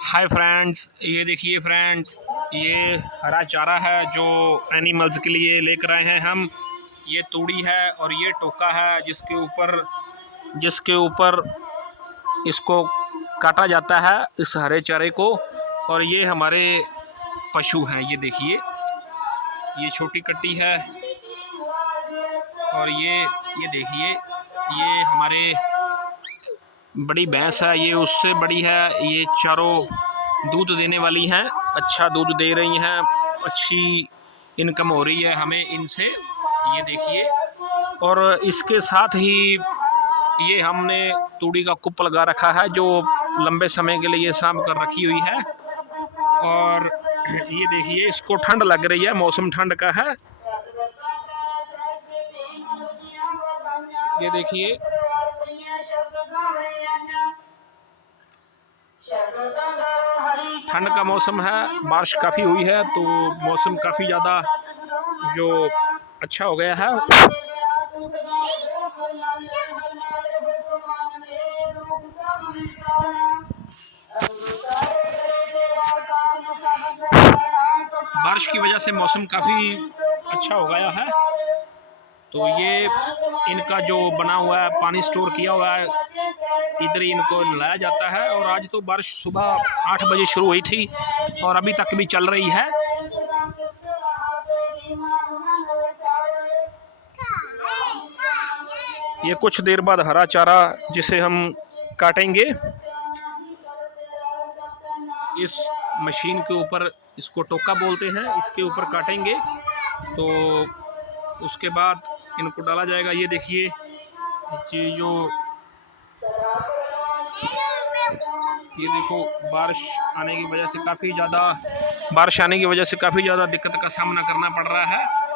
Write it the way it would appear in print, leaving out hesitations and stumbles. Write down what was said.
Hi friends, ये देखिए friends, ये हरा चारा है जो एनिमल्स के लिए लेकर आए हैं हम। ये तूड़ी है और ये टोका है जिसके ऊपर इसको काटा जाता है, इस हरे चारे को। और ये हमारे पशु हैं। ये देखिए, ये छोटी कट्टी है और ये देखिए, ये हमारे बड़ी भैंस है, ये उससे बड़ी है। ये चारों दूध देने वाली हैं, अच्छा दूध दे रही हैं, अच्छी इनकम हो रही है हमें इनसे। ये देखिए, और इसके साथ ही ये हमने तूड़ी का कुप लगा रखा है जो लंबे समय के लिए साम कर रखी हुई है। और ये देखिए, इसको ठंड लग रही है, मौसम ठंड का है। ये देखिए, ठंड का मौसम है, बारिश काफ़ी हुई है तो मौसम काफ़ी ज़्यादा जो अच्छा हो गया है। बारिश की वजह से मौसम काफ़ी अच्छा हो गया है। तो ये इनका जो बना हुआ है, पानी स्टोर किया हुआ है, इधर ही इनको लाया जाता है। और आज तो बारिश सुबह 8 बजे शुरू हुई थी और अभी तक भी चल रही है। ये कुछ देर बाद हरा चारा जिसे हम काटेंगे, इस मशीन के ऊपर, इसको टोका बोलते हैं, इसके ऊपर काटेंगे तो उसके बाद इनको डाला जाएगा। ये देखिए, ये देखो, बारिश आने की वजह से काफ़ी ज़्यादा दिक्कत का सामना करना पड़ रहा है।